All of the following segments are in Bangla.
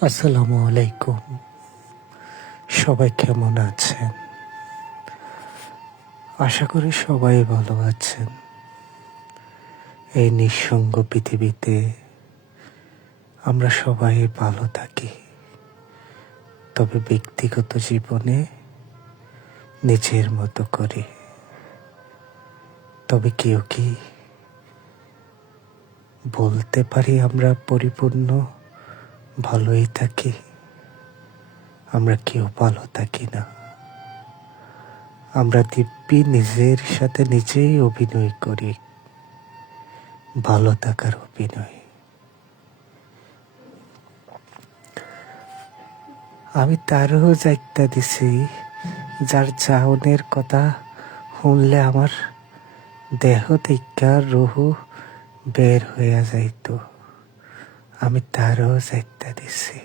আসসালামু আলাইকুম। সবাই কেমন আছেন? আশা করি সবাই ভালো আছেন। এই নিঃসঙ্গ পৃথিবীতে আমরা সবাই ভালো থাকি, তবে ব্যক্তিগত জীবনে নিজের মতো করে। তবে কেউ কি বলতে পারি আমরা পরিপূর্ণ ভালোই থাকি? আমরা কেউ ভালো থাকি না। আমরা দিব্যি নিজের সাথে নিজেই অভিনয় করি, ভালো থাকার অভিনয়। আমি তারও যাইতা দিছি, যার চাহনের কথা শুনলে আমার দেহ থেকে রুহু বের হইয়া যাইত। আমি তারও যাইতা দিছি।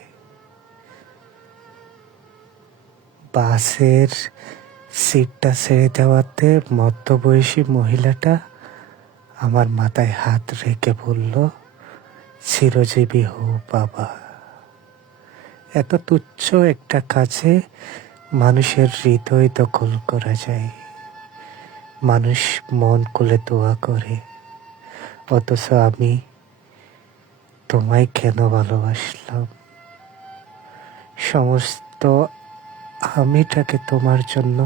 বাসের সিটটা ছেড়ে দেওয়াতে মধ্যবয়সী মহিলাটা আমার মাথায় হাত রেখে বলল, চিরজীবী হো বাবা। এত তুচ্ছ একটা কাজে মানুষের হৃদয় দখল করা যায়। মানুষ মন খুলে দোয়া করে, অথচ আমি তোমায় কেন ভালোবাসলাম? সমস্ত আমিটাকে তোমার জন্য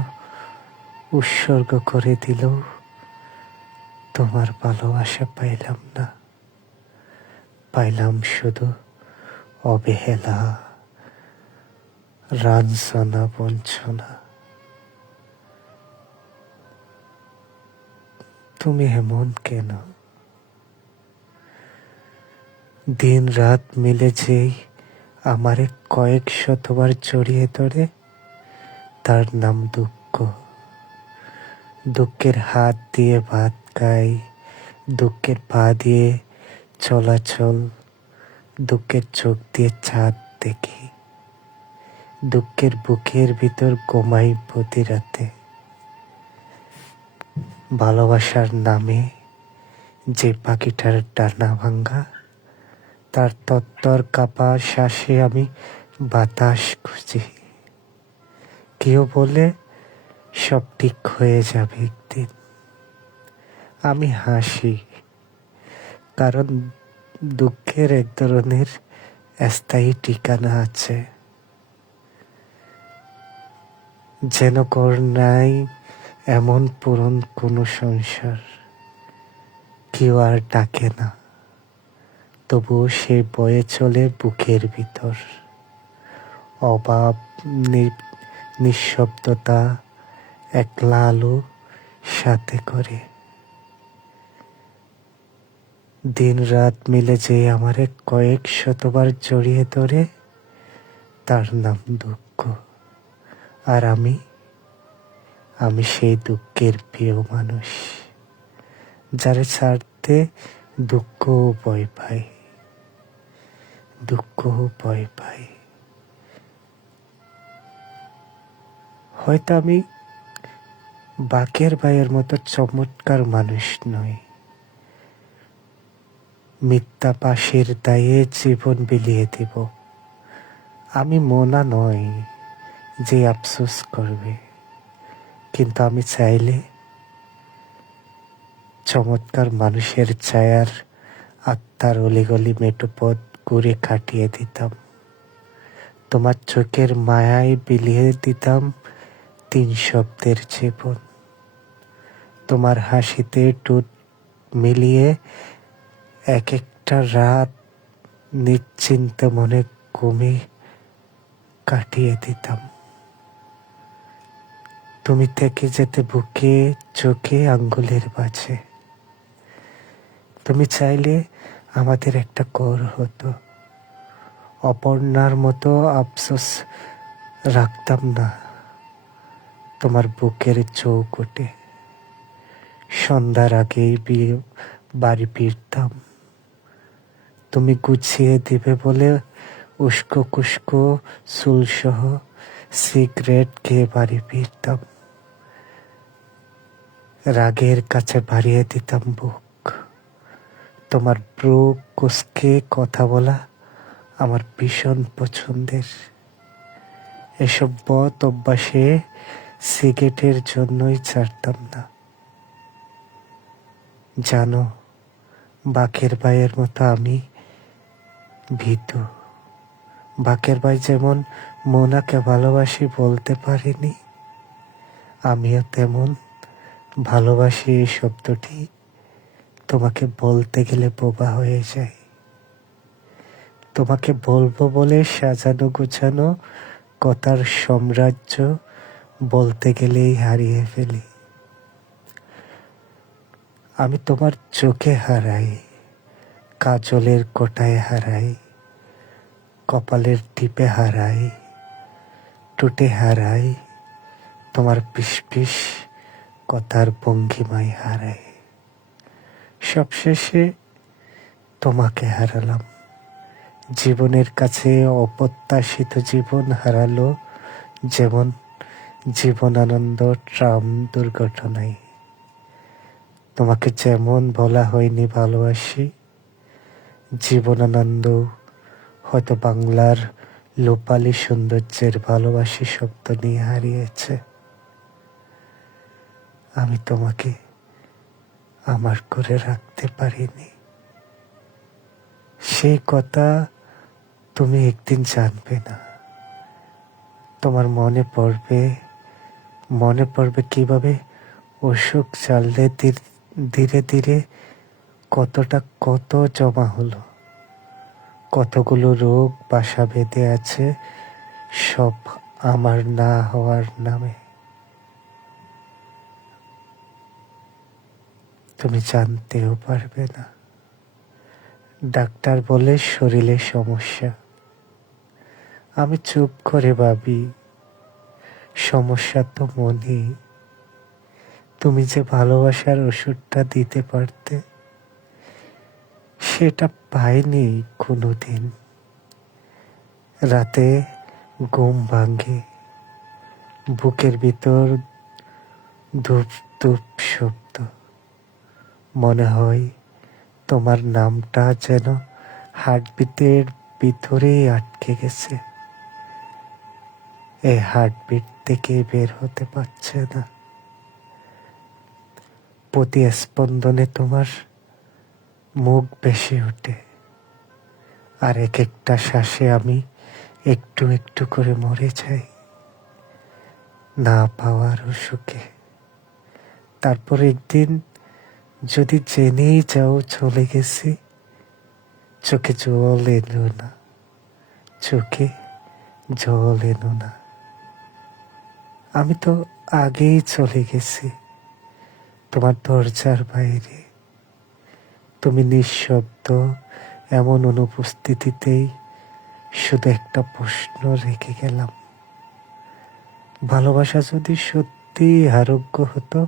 উৎসর্গ করে দিলেও তোমার ভালোবাসা পাইলাম না। পাইলাম শুধু অবহেলা, লাঞ্ছনা, বঞ্চনা। তুমি এমন কেন? দিন রাত মিলে যেই আমারে কয়েক শতবার জড়িয়ে ধরে, তার নাম দুঃখ। দুঃখের হাত দিয়ে ভাত খাই, দুঃখের পা দিয়ে চলাচল, দুঃখের চোখ দিয়ে চাঁদ দেখি, দুঃখের বুকের ভিতর ঘুমাই প্রতি রাতে। ভালোবাসার নামে যে পাখিটার ডানা ভাঙ্গা, তার তত্তর কাপা শ্বাসে আমি বাতাস খুঁজি। কেউ বলে সব ঠিক হয়ে যাবে একদিন। আমি হাসি, কারণ দুঃখের এক ধরনের স্থায়ী ঠিকানা আছে। যেন ঘর নাই এমন পুরন কোনো সংসার, কেউ আর ডাকে না, তবুও সে বয়ে চলে বুকের ভিতর। অভাব, নিঃশব্দতা, একলা আলো সাথে করে। দিন রাত মিলে যে আমারে কয়েক শতবার জড়িয়ে ধরে, তার নাম দুঃখ। আর আমি সেই দুঃখের প্রিয় মানুষ, যারে ছাড়তে দুঃখও ভয় পাই, দুঃখও ভয় পাই। হয়তো আমি বাকের ভাইয়ের মতো চমৎকার মানুষ নই, মিথ্যা পাশের দায়ে জীবন বিলিয়ে দেব। আমি মোনা নই যে আফসোস করবে, কিন্তু আমি চাইলে চমৎকার মানুষের ছায়ার আত্মার অলিগলি মেঠো পথ ঘুরে কাটিয়ে দিতাম। তোমার চোখের মায়ায় বিলিয়ে দিতাম 3 শব্দের জীবন। তোমার হাসিতে ঠোঁট মিলিয়ে এক একটা রাত নিশ্চিন্ত মনে ঘুমে কাটিয়ে দিতাম। তুমি থেকে যেতে বুকে চোখে আঙ্গুলের মাঝে। তুমি চাইলে আমাদের একটা ঘর হতো। অপর্ণার মতো আফসোস রাখতাম না তোমার বুকের চৌকটে। সন্ধ্যার আগেই বাড়ি ফিরতাম। তুমি গুছিয়ে দিবে বলে উস্কো খুস্কো চুলসহ সিগারেট খেয়ে বাড়ি ফিরতাম। রাগের কাছে বাড়িয়ে দিতাম বুক। তোমার ব্রু কুঁচকে কথা বলা আমার ভীষণ পছন্দের। এসব বদ অভ্যাসে সিগারেটের জন্যই ছাড়তাম না। জানো, বাকের ভাইয়ের মতো আমি ভীতু। বাকের ভাই যেমন মোনাকে ভালোবাসি বলতে পারিনি, আমিও তেমন ভালোবাসি এই শব্দটি তোমাকে বলতে গেলে বোবা হয়ে যায়। তোমাকে বলবো বলে সাজানো গোছানো কথার সাম্রাজ্য বলতে গেলেই হারিয়ে ফেলি। আমি তোমার চোখে হারাই, কাজলের কোটায় হারাই, কপালের টিপে হারাই, টুটে হারাই, তোমার পিসপিস কথার ভঙ্গিমায় হারাই। সবশেষে তোমাকে হারালাম। জীবনের কাছে অপ্রত্যাশিত জীবন হারালো, যেমন জীবনানন্দ ট্রাম দুর্ঘটনায়। তোমাকে যেমন বলা হয়নি ভালোবাসি, জীবনানন্দ হয়তো বাংলার লোপালী সৌন্দর্যের ভালোবাসি শব্দ নিয়ে হারিয়েছে। আমি তোমাকে আমার করে রাখতে পারিনি। সেই কথা তুমি একদিন জানবে না। তোমার মনে পড়বে কিভাবে অসুখ চাললে ধীরে ধীরে কত জমা হলো, কতগুলো রোগ বাসা বেঁধে আছে, সব আমার না হওয়ার নামে। তুমি জানতেও পারবে না। ডাক্তার বলে শরীরে সমস্যা, আমি চুপ করে ভাবি সমস্যা তো মনে। তুমি যে ভালোবাসার ওষুধটা দিতে পারতে, সেটা পাইনি কোনোদিন। রাতে ঘুম ভাঙে, বুকের ভিতর ধূপ ধূপ শব্দ। মনে হয় তোমার নামটা যেন হার্টবিটের ভিতরেই আটকে গেছে, এই হার্টবিট থেকে বের হতে পারছে না। প্রতি স্পন্দনে তোমার মুখ ভেসে ওঠে, আর এক একটা শ্বাসে আমি একটু একটু করে মরে যাই না পাওয়ার সুখে। তারপর একদিন যদি জেনেই যাও চলে গেছি, চোখে জল এলো না, চোখে জল এলো না। আমি তো আগেই চলে গেছি তোমার দরজার বাইরে। তুমি নিঃশব্দ এমন অনুপস্থিতিতেই শুধু একটা প্রশ্ন রেখে গেলাম, ভালোবাসা যদি সত্যি আরোগ্য হতো,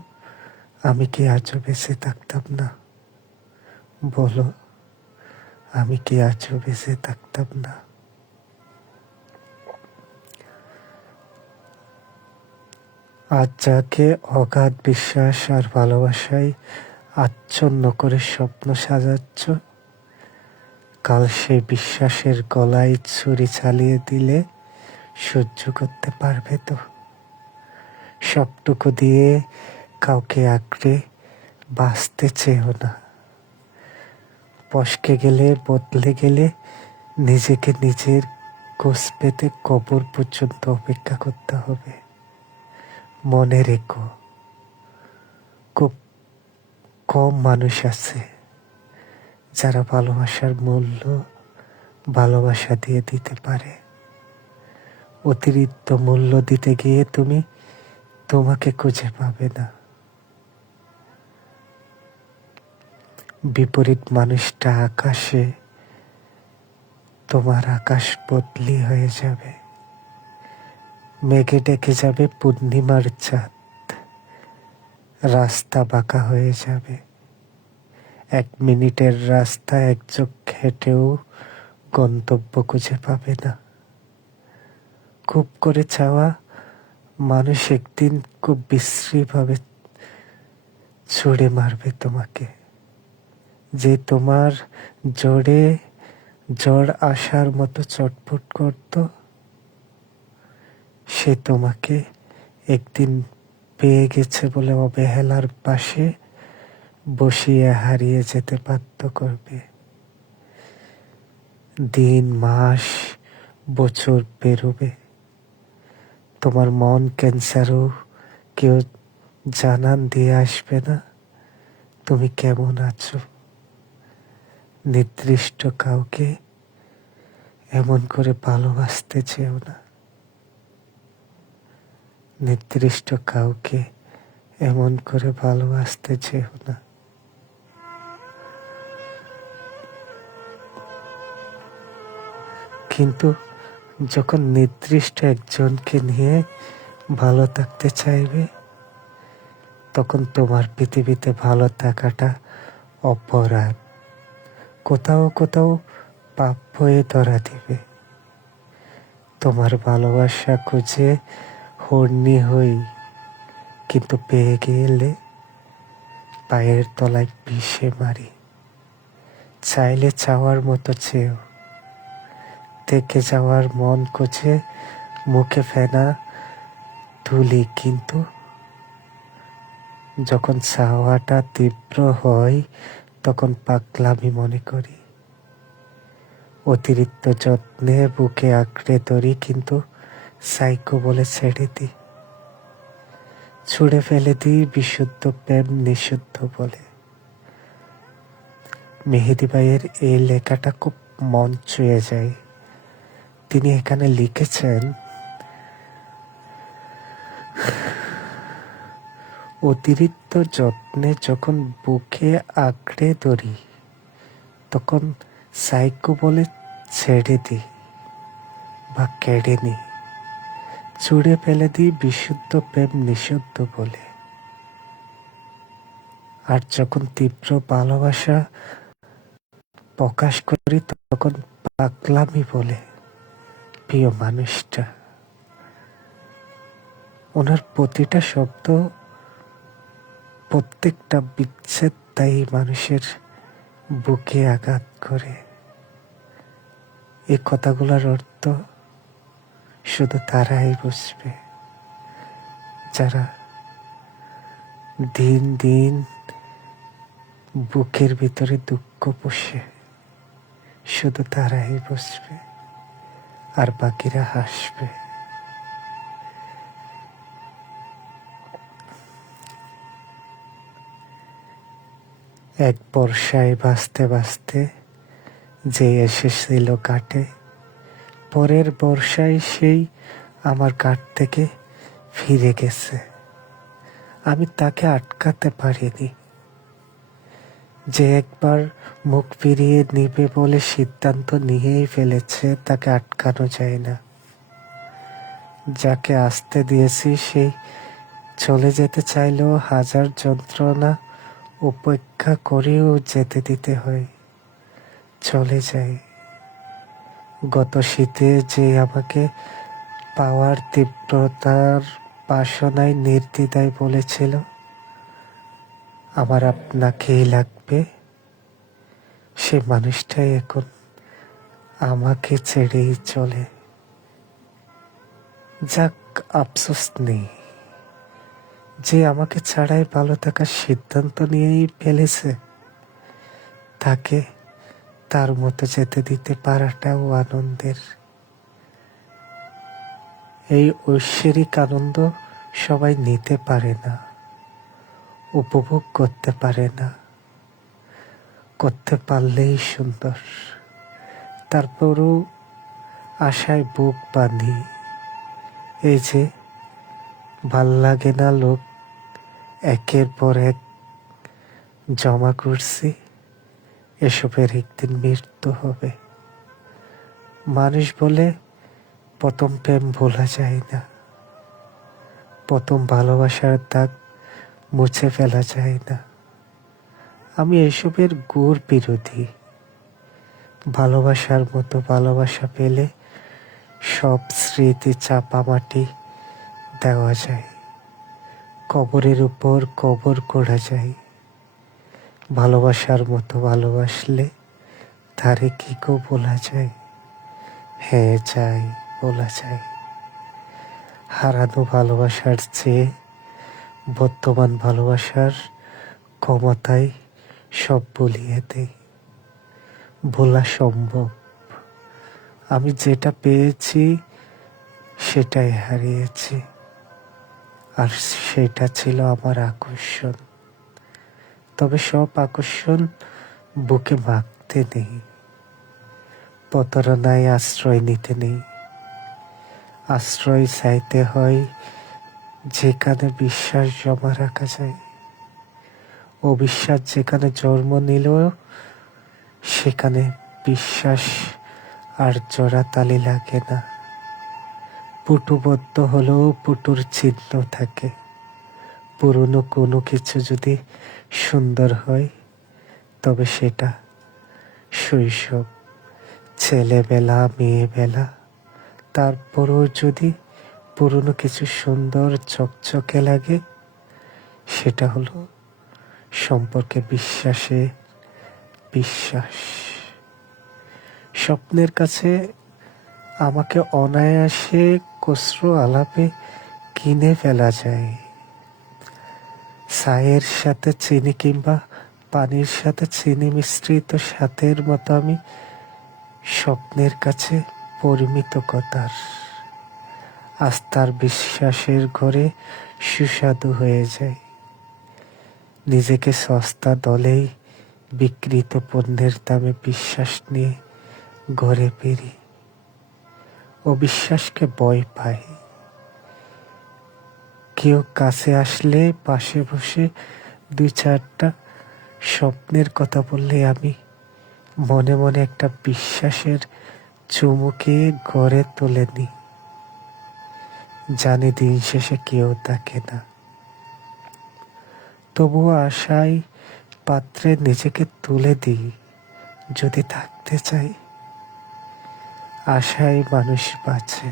আমি কি আজও বেঁচে থাকতাম না? বলো, আমি কি আজও বেঁচে থাকতাম না? আজ যাকে অগাধ বিশ্বাস আর ভালোবাসায় আচ্ছন্ন করে স্বপ্ন সাজাচ্ছ, কাল সেই বিশ্বাসের গলায় ছুরি চালিয়ে দিলে সহ্য করতে পারবে তো? সবটুকু দিয়ে কাউকে আঁকড়ে বাঁচতে চেয়েও না। পশকে গেলে, বদলে গেলে নিজেকে নিজের কোষ পেতে কবর পর্যন্ত অপেক্ষা করতে হবে। মনে রেখো, খুব কম মানুষ আছে যারা ভালোবাসার মূল্য ভালোবাসা দিয়ে দিতে পারে। অতিরিক্ত মূল্য দিতে গিয়ে তুমি তোমাকে খুঁজে পাবে না। বিপরীত মানুষটা আকাশে, তোমার আকাশ বদলি হয়ে যাবে। মেঘে ডেকে যাবে পূর্ণিমার চাঁদ, রাস্তা বাঁকা হয়ে যাবে। 1 মিনিটের রাস্তা এক চোখ হেঁটেও গন্তব্য খুঁজে পাবে না। খুব করে চাওয়া মানুষ একদিন খুব বিশ্রীভাবে ছুঁড়ে মারবে তোমাকে, যে তোমার জোরে ঝড় আসার মতো চটপট করত, সে তোমাকে একদিন পেয়ে গেছে বলে অবহেলার পাশে বসিয়ে হারিয়ে যেতে বাধ্য করবে। দিন, মাস, বছর পেরোবে, তোমার মন ক্যান্সারও কেউ জানান দিয়ে আসবে না তুমি কেমন আছো। নির্দিষ্ট কাউকে এমন করে ভালোবাসতে চেও না, নির্দিষ্ট কাউকে এমন করে ভালোবাসতে চেও না। কিন্তু যখন নির্দিষ্ট একজনকে নিয়ে ভালো থাকতে চাইবে, তখন তোমার পৃথিবীতে ভালো থাকাটা অপরাধ, কোথাও কোথাও পাপ হয়ে ধরা দিবে। তোমার ভালোবাসা খুঁজে হন্যি হই, কিন্তু পেয়ে গেলে পায়ের তলায় পিষে মারি। চাইলে চাওয়ার মতো চেয়েও, থেকে যাওয়ার মন কোচে মুখে ফেনা তুলি, কিন্তু যখন চাওয়াটা তীব্র হয় তখন পাগলামি মনে করি। অতিরিক্ত যত্নে বুকে আঁকড়ে ধরি, কিন্তু সাইকো বলে ছেড়ে দিই। ছুঁড়ে ফেলে দিই বিশুদ্ধ প্রেম নিষিদ্ধ বলে। মেহেদী ভাইয়ের এই লেখাটা খুব মন ছুঁয়ে যায়। তিনি এখানে লিখেছেন, অতিরিক্ত যত্নে যখন বুকে আঁকড়ে ধরি, তখন সাইকো বলে ছেড়ে দিই বা কেড়ে নিই। ছুঁড়ে ফেলে দিই বিশুদ্ধ প্রেম নিষিদ্ধ বলে। আর যখন তীব্র ভালোবাসা প্রকাশ করি, তখন পাগলামি বলে প্রিয় মানুষটা। ওনার প্রতিটা শব্দ, প্রত্যেকটা বিচ্ছেদ তাই মানুষের বুকে আঘাত করে। এই কথাগুলোর অর্থ শুধু তারাই বুঝবে যারা দিন দিন বুকের ভিতরে দুঃখ পোষে। শুধু তারাই বুঝবে, আর বাকিরা হাসবে। এক বর্ষায় বাঁচতে বাঁচতে যে এসেছিল কাটে, পরের বর্ষায় সেই আমার কাঠ থেকে ফিরে গেছে। আমি তাকে আটকাতে পারিনি। যে একবার মুখ ফিরিয়ে নিবে বলে সিদ্ধান্ত নিয়েই ফেলেছে, তাকে আটকানো যায় না। যাকে আসতে দিয়েছি সেই চলে যেতে চাইলেও হাজার যন্ত্রণা উপেক্ষা করেও যেতে দিতে হয়, চলে যায়। গত শীতে যে আমাকে পাওয়ার তীব্রতার বাসনায় নির্দ্বিধায় বলেছিল, আমার আপনাকেই লাগবে, সে মানুষটাই এখন আমাকে ছেড়েই চলে। যাক, আফসোস নেই। যে আমাকে ছাড়াই ভালো থাকার সিদ্ধান্ত নিয়েই ফেলেছে, তাকে তার মতো যেতে দিতে পারাটাও আনন্দের। এই ঐশ্বরিক আনন্দ সবাই নিতে পারে না, উপভোগ করতে পারে না। করতে পারলেই সুন্দর। তারপরও আশায় বুক বাঁধি। এই যে ভাল লাগে না লোক একের পর এক জমা করছি, এসবের একদিন মৃত্যু হবে। মানুষ বলে প্রথম প্রেম ভোলা যায় না, প্রথম ভালোবাসার দাগ মুছে ফেলা যায় না। আমি এসবের ঘোর বিরোধী। ভালোবাসার মতো ভালোবাসা পেলে সব স্মৃতি চাপা মাটি দেওয়া যায়, কবরের উপর কবর করা যায়। ভালোবাসার মতো ভালোবাসলে তারে কি গো বলা যায়? হ্যাঁ যায়, বলা যায়। হারানো ভালোবাসার চেয়ে বর্তমান ভালোবাসার ক্ষমতায় সব বলিয়ে দেয়। ভোলা সম্ভব। আমি যেটা পেয়েছি সেটাই হারিয়েছি, আর সেটা ছিল আমার আকর্ষণ। তবে সব আকর্ষণ বুকে মাখতে নেই, প্রতারণায় আশ্রয় নিতে নেই। আশ্রয় চাইতে হয় যেখানে বিশ্বাস জমা রাখা যায়। অবিশ্বাস যেখানে জন্ম নিল, সেখানে বিশ্বাস আর জোড়াতালি লাগে না। পুটুবদ্ধ হলেও পুটুর চিহ্ন থাকে। পুরনো কোনো কিছু যদি সুন্দর হয়, তবে সেটা শৈশব, ছেলেবেলা, মেয়েবেলা। তারপরও যদি পুরনো কিছু সুন্দর চকচকে লাগে, সেটা হলো সম্পর্কে বিশ্বাসে বিশ্বাস। স্বপ্নের কাছে আমাকে অনায়াসে কসরো আলাপে কিনে ফেলা যায়। চায়ের সাথে চিনি কিংবা পানির সাথে চিনি মিশ্রিত স্বাদের মতো আমি স্বপ্নের কাছে পরিমিত কথার, আস্থার বিশ্বাসের ঘরে সুস্বাদু হয়ে যায়। নিজেকে সস্তা দলেই বিকৃত পণ্যের দামে বিশ্বাস নিয়ে ঘরে ফিরি। অবিশ্বাসকে ভয় পাই। কেউ কাছে আসলে পাশে বসে দুই চারটা স্বপ্নের কথা বললে আমি মনে মনে একটা বিশ্বাসের চুমুকে ঘরে তুলে নিই। জানি দিন শেষে কেউ থাকে না, তবুও আশায় পাত্রে নিজেকে তুলে দিই যদি থাকতে চাই। আশায় মানুষ বাঁচে।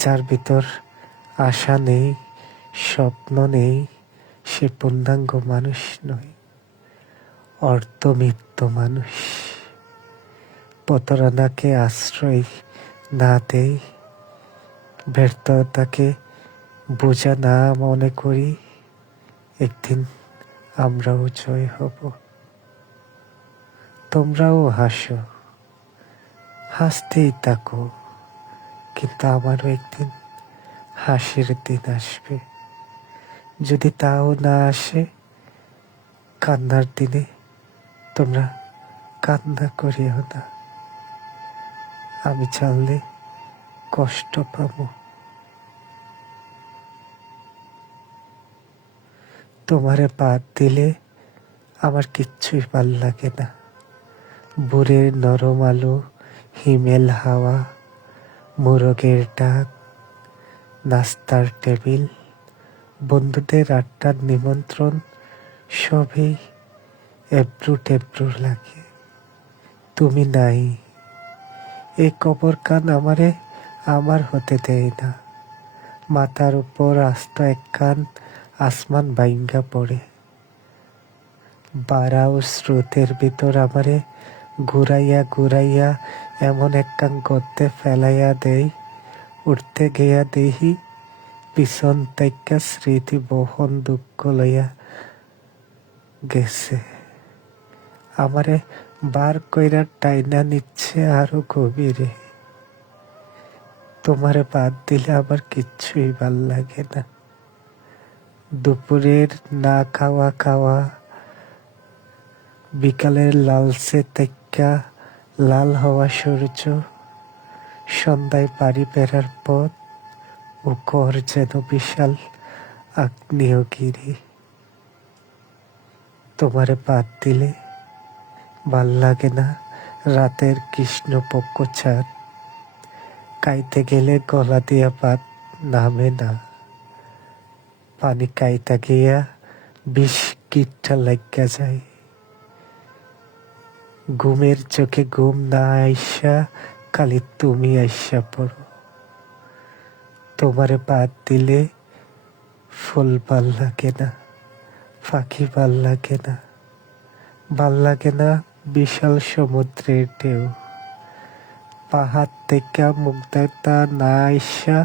যার ভিতর আশা নেই, স্বপ্ন নেই, সে পূর্ণাঙ্গ মানুষ নয়, অর্ধমৃত্যু মানুষ। প্রতারণাকে আশ্রয় না দেই, ব্যর্থতাকে বোঝা না মনে করি, একদিন আমরাও জয় হব। তোমরাও হাসো, হাসতেই থাকো, কিন্তু আমারও একদিন হাসির দিন আসবে। যদি তাও না আসে, কান্নার দিনে তোমরা কান্না করিও না। আমি জানলে কষ্ট পাবো। তোমারে বাদ দিলে আমার কিচ্ছুই ভাল লাগে না। ভোরের নরম আলো, হিমেল হাওয়া, মোরগের ডাক, নাস্তার টেবিল, বন্ধুদের আড্ডার নিমন্ত্রণ, সবই এবড়ো টেবড়ো লাগে। তুমি নাই, এই কবর কান আমারে আমার হতে দেয় না। মাথার উপর আস্ত একখান আসমান বাইঙ্গা পড়ে। বাড়াও স্রোতের ভিতর আমারে ঘুরাইয়া ঘুরাইয়া এমন একখান গর্তে ফেলাইয়া দেই। উঠতে গিয়া দেহি পিছন থেকে স্মৃতি বহন দুঃখ লইয়া গেছে। আমারে বার কইরা টাইনা নিচ্ছে আরো গভীরে। তোমারে বাদ দিলে আমার কিচ্ছুই ভাল লাগে না। দুপুরের না খাওয়া খাওয়া, বিকালের লালচে তেক্কা লাল হওয়া সূর্য, সন্ধ্যায় বাড়ি ফেরার পথ ও ঘর যেন বিশাল আগ্নেয়গিরি। তোমারে বাদ দিলে ভাল লাগে না রাতের কৃষ্ণপক্ষ চাঁদ। কাইতে গেলে গলা দিয়া ভাত নামে না। পানি কাইতা গিয়া বিষ কীটটা লাগিয়া যায়। ঘুমের চোখে ঘুম না আইসা খালি তুমি আইসা পড়ো। তোমারে বাদ দিলে ফুল ভাল লাগে না, পাখি ভাল লাগে না, ভাল লাগে না বিশাল সমুদ্রের ঢেউ, পাহাড় থেকে মুগ্ধতা না আইসা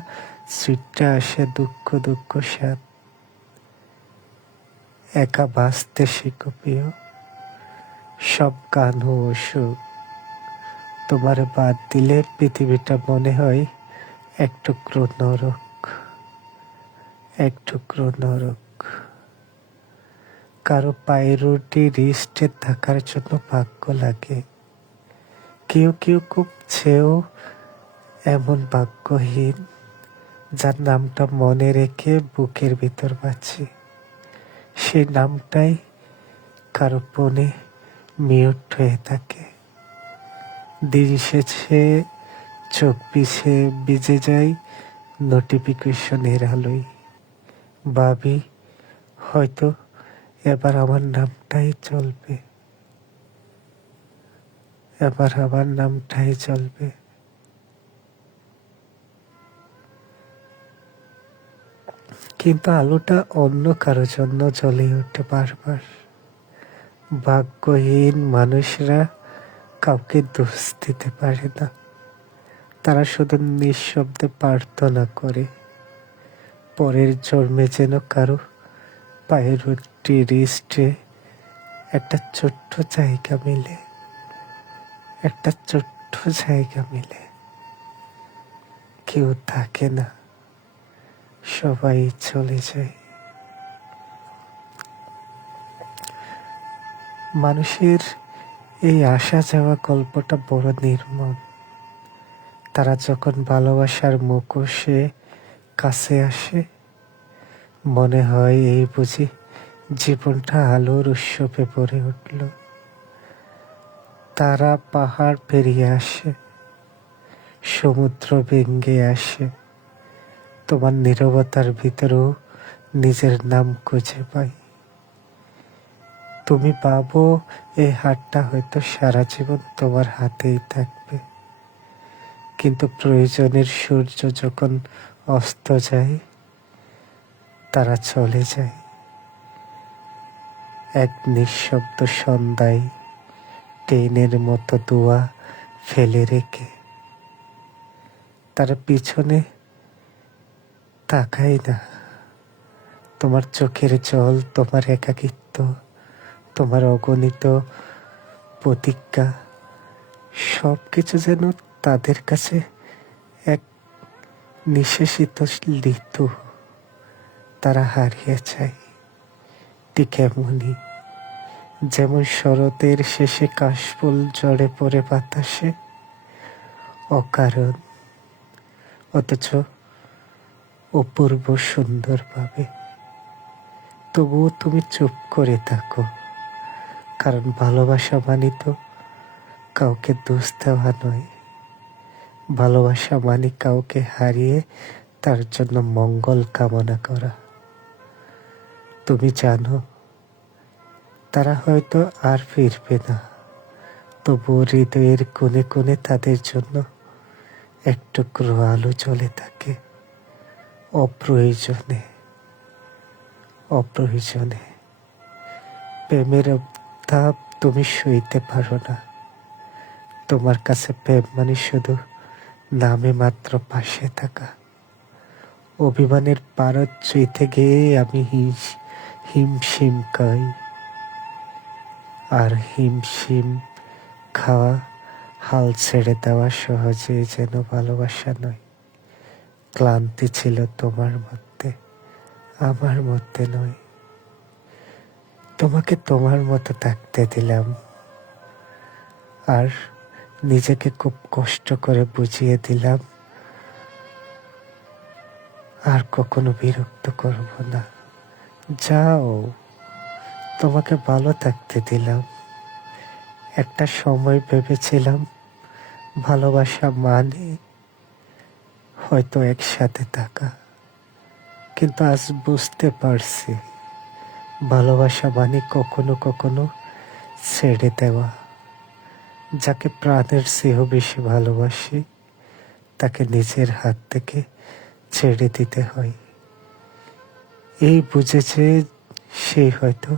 ছুটে আসে দুঃখ দুঃখ সাথ। একা বাঁচতে শিখো প্রিয়, সব গান ও সুখ। তোমার বাদ দিলে পৃথিবীটা মনে হয় এক টুকরো নরক, এক টুকরো নরক। কারো পায়রুটি রিস্টে থাকার জন্য ভাগ্য লাগে, কেউ কেউ খুব ছেও এমন ভাগ্যহীন যার নামটা মনে রেখে বুকের ভিতর বাঁচি। সেই নামটাই কারো ফোনে মিউট হয়ে থাকে। দিন শেষে চোখ পিছে ভিজে যায় নোটিফিকেশনের আলোয়। ভাবি হয়তো এবার আমার নামটাই চলবে, এবার আমার নামটাই চলবে। কিন্তু আলোটা অন্য কারো জন্য জ্বলে ওঠে বারবার। ভাগ্যহীন মানুষরা কাউকে দোষ দিতে পারে না, তারা শুধু নিঃশব্দে প্রার্থনা করে পরের জন্মে যেন কারো পায়ের রিস্টে একটা ছোট্ট জায়গা মিলে, একটা ছোট্ট জায়গা মিলে। কেউ থাকে না, সবাই চলে যায়। মানুষের এই আসা যাওয়া গল্পটা বড় নির্মম। তারা যখন ভালোবাসার মুখোশে কাছে আসে, মনে হয় এই বুঝি জীবনটা আলোর উৎসবে ভরে উঠল। তারা পাহাড় পেরিয়ে আসে, সমুদ্র ভেঙে আসে, তোমার নীরবতার ভিতরেও নিজের নাম খুঁজে পাই। তুমি ভাবো এই হাতটা হয়তো সারা জীবন তোমার হাতেই থাকবে, কিন্তু প্রয়োজনের সূর্য যখন অস্ত যায়, তারা চলে যায় এক নিঃশব্দ সন্ধ্যায়, ট্রেনের মতো দোয়া ফেলে রেখে। তারা পিছনে তাকায় না। তোমার চোখের জল, তোমার একাকিত্ব, তোমার অগণিত প্রতিজ্ঞা, সব কিছু যেন তাদের কাছে এক নিঃশেষিত ঋতু। তারা হারিয়ে যায় ঠিক এমনই, যেমন শরতের শেষে কাশফুল ঝরে পড়ে বাতাসে অকারণ, অথচ অপূর্ব সুন্দরভাবে। তবুও তুমি চুপ করে থাকো, কারণ ভালোবাসা মানে তো কাউকে দোষ দেওয়া নয়। ভালোবাসা মানে কাউকে হারিয়ে তার জন্য মঙ্গল কামনা করা। তুমি জানো তারা হয়তো আর ফিরবে না, তবুও হৃদয়ের কোণে কোণে তাদের জন্য এক টুকরো আলো জ্বলে থাকে। অপ্রয়োজনে, অপ্রয়োজনে। প্রেমের অভাব তুমি সইতে পারো না। তোমার কাছে প্রেম মানে শুধু নামে মাত্র পাশে থাকা। অভিমানের পারদ চুইতে গিয়ে আমি হিমশিম খাই, আর হিমশিম খাওয়া হাল ছেড়ে দেওয়া সহজে যেন ভালোবাসা নয়। ক্লান্তি ছিল তোমার মধ্যে, আমার মধ্যে নয়। তোমাকে তোমার মতো থাকতে দিলাম, আর নিজেকে খুব কষ্ট করে বুঝিয়ে দিলাম আর কখনো বিরক্ত করব না। যাও, তোমাকে ভালো থাকতে দিলাম। একটা সময় ভেবেছিলাম ভালোবাসা মানে হয়তো একসাথে থাকা, কিন্তু আজ বুঝতে পারছি ভালোবাসা মানে কখনো কখনো ছেড়ে দেওয়া। যাকে প্রাণের চেয়েও বেশি ভালোবাসি, তাকে নিজের হাত থেকে ছেড়ে দিতে হয়। এই বুঝেছে সে হয়তো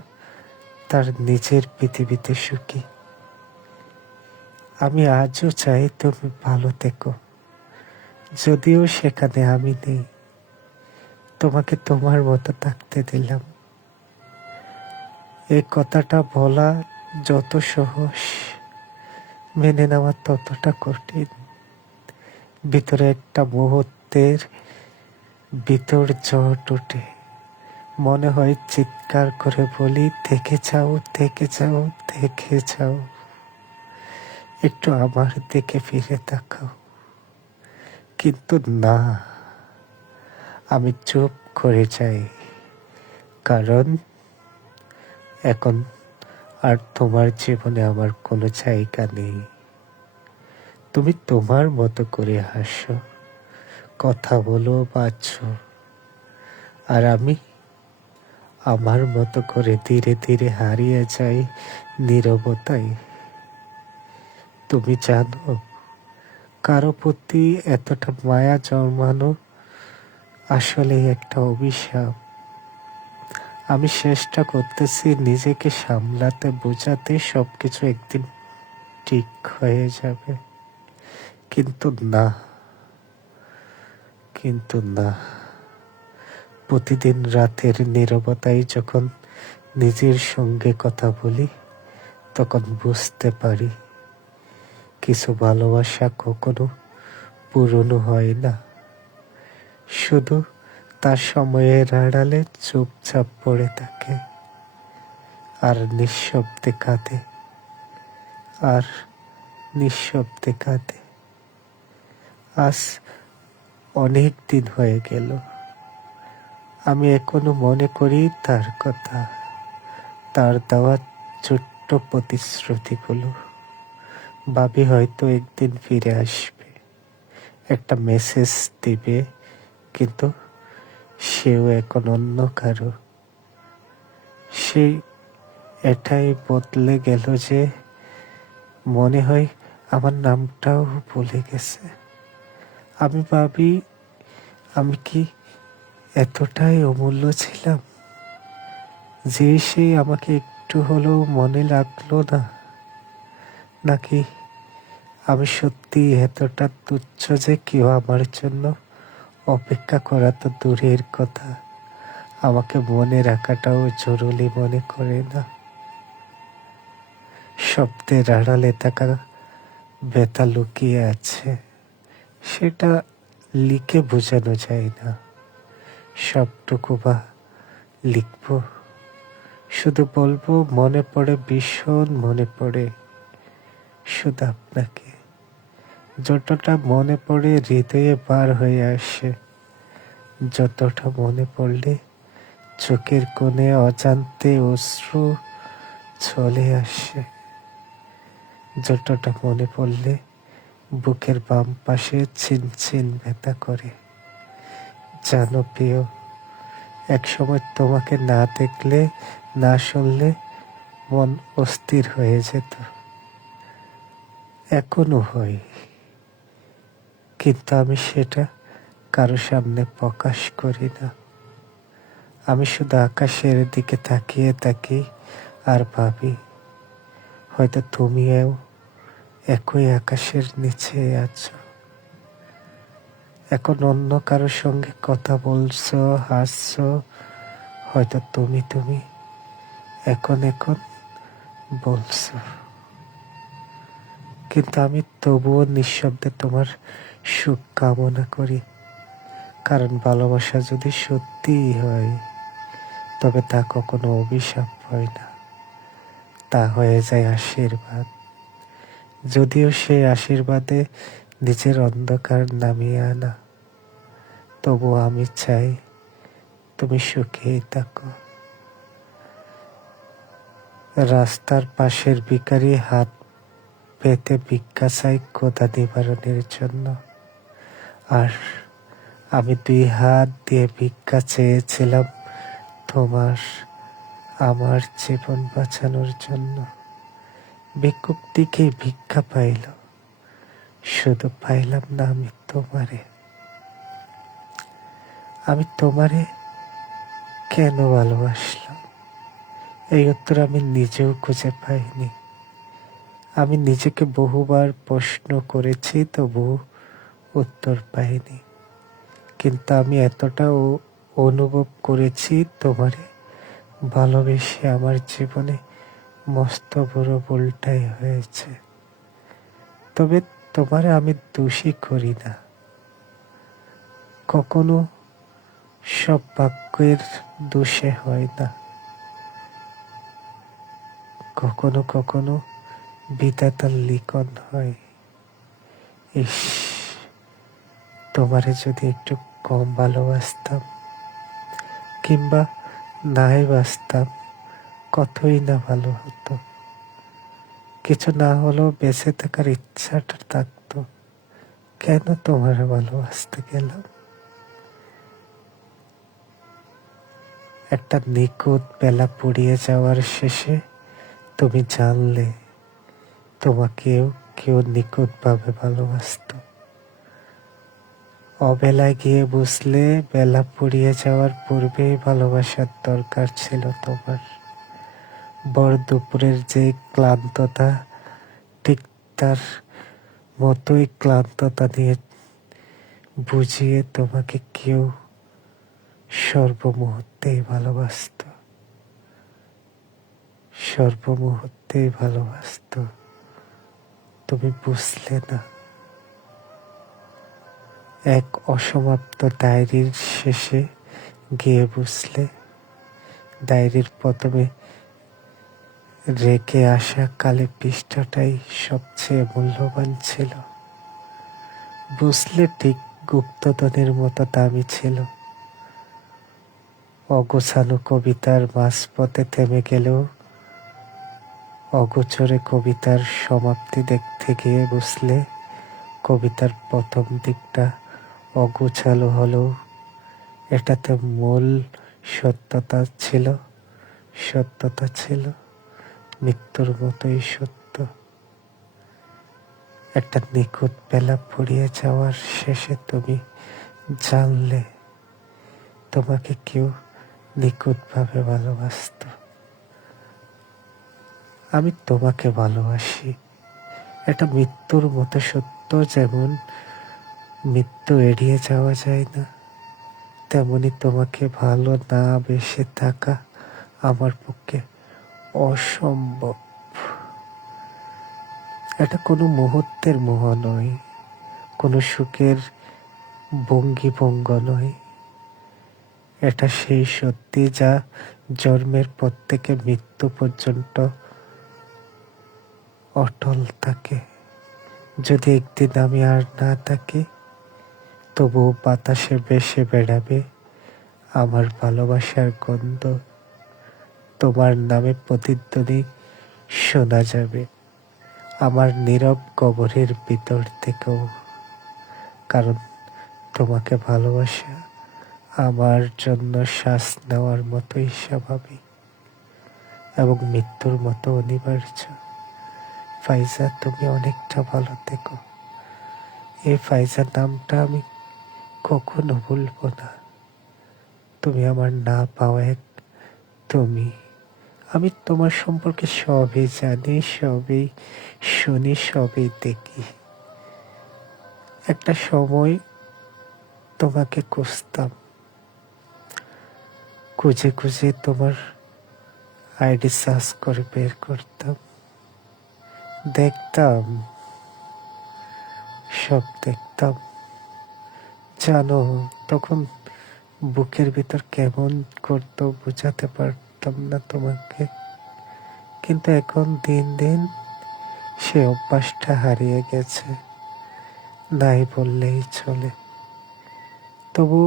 তার নিজের পৃথিবীতে সুখী। আমি আজও চাই তুমি ভালো থেকো, যদিও সেখানে আমি নেই। তোমাকে তোমার মতো থাকতে দিলাম। এই কথাটা বলা যত সহজ, মেনে নেওয়া ততটা কঠিন। ভিতরে একটা মুহূর্তের ভিতর জট ওঠে। মনে হয় চিৎকার করে বলি, থেকে যাও, থেকে যাও, থেকে যাও। একটু আমার দিকে ফিরে তাকাও। কিন্তু না, আমি চুপ করে যাই। কারণ এখন আর তোমার জীবনে আমার কোনো জায়গা নেই। তুমি তোমার মতো করে হাসো, কথা বলো, বাঁচো। আর আমি আমার মতো করে ধীরে ধীরে হারিয়ে যাই নীরবতায়। তুমি জানো, কারো প্রতি এতটা মায়া জন্মানো আসলে একটা অভিশাপ। আমি চেষ্টা করতেছি নিজেকে সামলাতে, বোঝাতে সবকিছু একদিন ঠিক হয়ে যাবে। কিন্তু না, কিন্তু না। প্রতিদিন রাতের নীরবতায় যখন নিজের সঙ্গে কথা বলি, তখন বুঝতে পারি কিছু ভালোবাসা কখনো পুরনো হয় না, শুধু তার সময়ের আড়ালে চুপচাপ পড়ে থাকে আর নিঃশব্দে কাঁদে, আর নিঃশব্দে কাঁদে। আজ অনেক দিন হয়ে গেল, আমি এখনো মনে করি তার কথা, তার দেওয়া ছোট্ট প্রতিশ্রুতিগুলো। ভাবি হয়তো একদিন ফিরে আসবে, একটা মেসেজ দিবে, কিন্তু সেও এখন অন্য কারো। সেই এটাই বদলে গেল যে মনে হয় আমার নামটাও ভুলে গেছে। আমি ভাবি, আমি কি এতটাই অমূল্য ছিলাম যে সে আমাকে একটু হলেও মনে লাগলো না? নাকি আমি সত্যি এতটা তুচ্ছ যে কেউ আমার জন্য অপেক্ষা করা তো দূরের কথা, আমাকে মনে রাখাটাও জরুরি মনে করে না? শব্দের আড়ালে থাকা ব্যথা লুকিয়ে আছে, সেটা লিখে বোঝানো যায় না। সবটুকু বা লিখব, শুধু বলবো মনে পড়ে, ভীষণ মনে পড়ে শুধু আপনাকে। যতটা মনে পড়ে হৃদয়ে বার হয়ে আসে, যতটা মনে পড়লে চোখের কোণে অজান্তে অশ্রু চলে আসে, যতটা মনে পড়লে বুকের বাম পাশে ছিনছিন ব্যথা করে। জানো প্রিয়, একসময় তোমাকে না দেখলে, না শুনলে মন অস্থির হয়ে যেত। এখনো হয়, কিন্তু আমি সেটা কারো সামনে প্রকাশ করি না। আমি শুধু আকাশের দিকে তাকিয়ে থাকি আর ভাবি, হয়তো তুমিও একই আকাশের নিচে আছো, এখন অন্য কারোর সঙ্গে কথা বলছো, হাসছো। হয়তো তুমি তুমি এখন এখন বলছো, কিন্তু আমি তবুও নিঃশব্দে তোমার সুখ কামনা করি। কারণ ভালোবাসা যদি সত্যিই হয়, তবে তা কখনো অভিশাপ হয় না, তা হয়ে যায় আশীর্বাদ। যদিও সেই আশীর্বাদে নিজের অন্ধকার নামিয়ে আনা, তবু আমি চাই তুমি সুখেই থাকো। রাস্তার পাশের ভিখারি হাত পেতে ভিক্ষা চাই ক্ষুধা নিবারণের জন্য, আর আমি 2 হাত দিয়ে ভিক্ষা চেয়েছিলাম তোমার, আমার জীবন বাঁচানোর জন্য। ভিক্ষুকটিকে ভিক্ষা পাইল, শুধু পাইলাম না আমি তোমারে। আমি তোমারে কেন ভালোবাসলাম, এই উত্তর আমি নিজেও খুঁজে পাইনি। আমি নিজেকে বহুবার প্রশ্ন করেছি, তবু উত্তর পাইনি। কিন্তু আমি এতটা অনুভব করেছি, তোমারে ভালোবেসে আমার জীবনে মস্ত বড় ভুলটাই হয়েছে। তবে তোমারে আমি দোষী করি না। কখনো সব ভাগ্যের দোষে হয় না, কখনো কখনো বিধাতার লিখন হয়। ইস, তোমারে যদি একটু কম ভালোবাসতাম, কিংবা নাই বাসতাম, কতই না ভালো হতো। কিছু না হলেও বেঁচে থাকার ইচ্ছাটা থাকতো। কেন তোমার ভালোবাসতে গেলাম? একটা নিখুঁত বেলা পুড়িয়ে যাওয়ার শেষে তুমি জানলে তোমাকেও কেউ নিখুঁতভাবে ভালোবাসত। অবেলায় গিয়ে বুঝলে বেলা পুড়িয়ে যাওয়ার পূর্বেই ভালোবাসার দরকার ছিল তোমার। ভর দুপুরের যে ক্লান্ততা, ঠিক তার মতোই ক্লান্ততা নিয়ে বুঝিয়ে তোমাকে কেউ সর্বমুহূর্তেই ভালোবাসত, সর্বমুহূর্তেই ভালোবাসত। তুমি বুঝলে না। এক অসমাপ্ত ডায়েরির শেষে গিয়ে বুঝলে ডায়েরির প্রথমে রেখে আসা কালি পৃষ্ঠাটাই সবচেয়ে মূল্যবান ছিল। বুঝলে ঠিক গুপ্তধনের মতো দামি ছিল। অগোছানো কবিতার মাঝপথে থেমে গেলেও অগোচরে কবিতার সমাপ্তি দেখতে গিয়ে বুঝলে কবিতার প্রথম দিকটা অগোছালো হলেও এটাতে মূল সত্যতা ছিল মৃত্যুর মতোই সত্য। একটা নিখুঁত বেলা পুড়িয়ে যাওয়ার শেষে তুমি জানলে তোমাকে কেউ নিখুঁতভাবে ভালোবাসত। আমি তোমাকে ভালোবাসি, এটা মৃত্যুর মতো সত্য। যেমন মৃত্যু এড়িয়ে যাওয়া যায় না, তেমনি তোমাকে ভালো না বেসে থাকা আমার পক্ষে অসম্ভব। এটা কোনো মুহূর্তের মোহ নয়, কোনো সুখের ভঙ্গিভঙ্গ নয়। এটা সেই সত্যি যা জন্মের পর থেকে মৃত্যু পর্যন্ত অটল থাকে। যদি একদিন আমি আর না থাকি, তবুও বাতাসে ভেসে বেড়াবে আমার ভালোবাসার গন্ধ। তোমার নামে প্রতিধ্বনি শোনা যাবে আমার নীরব কবরের ভিতর থেকেও। কারণ তোমাকে ভালোবাসা আমার জন্য শ্বাস নেওয়ার মতোই স্বাভাবিক এবং মৃত্যুর মতো অনিবার্য। ফাইজা, তুমি অনেকটা ভালো থেকো। এই ফাইজা নামটা আমি কখনো ভুলবো না। তুমি আমার না পাওয়া এক তুমি। আমি তোমার সম্পর্কে সবই জানি, সবই শুনি, সবই দেখি। একটা সময় তোমাকে খুঁজতাম, খুঁজে খুঁজে তোমার আইডি সার্চ করে বের করতাম, দেখতাম, সব দেখতাম। জানো, তখন বুকের ভিতর কেমন করতো বোঝাতে পারতাম না তোমাকে। কিন্তু এখন দিন দিন সে অভ্যাসটা হারিয়ে গেছে, নাই বললেই চলে। তবু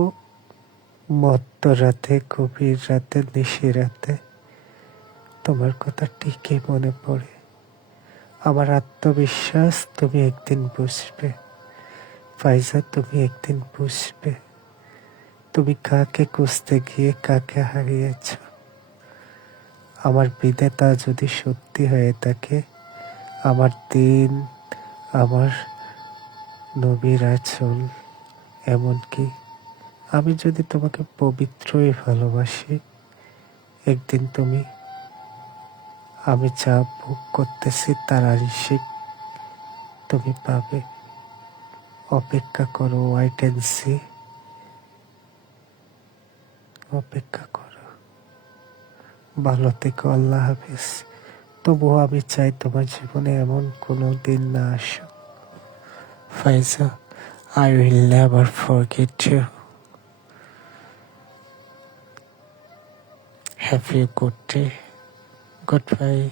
মধ্যরাতে, গভীর রাতে, নিশিরাতে তোমার কথা ঠিকই মনে পড়ে। আমার আত্মবিশ্বাস তুমি একদিন বুঝবে। ফাইজা, তুমি একদিন বুঝবে তুমি কাকে খুঁজতে গিয়ে কাকে হারিয়েছ। আমার বিধাতা যদি সত্যি হয়ে থাকে, আমার দিন, আমার নবীর আঁচল, এমনকি আমি যদি তোমাকে পবিত্রই ভালোবাসি, একদিন তুমি আমি যা ভোগ করতেছি তার আংশিক তুমি পাবে। অপেক্ষা করো, ওয়াইট অ্যান্ড সি। অপেক্ষা করো। ভালো থেকো, আল্লাহ হাফিজ। তবুও আমি চাই তোমার জীবনে এমন কোনো দিন না আসুক। ফাইজা, I will never forget you. Have a good day. Goodbye.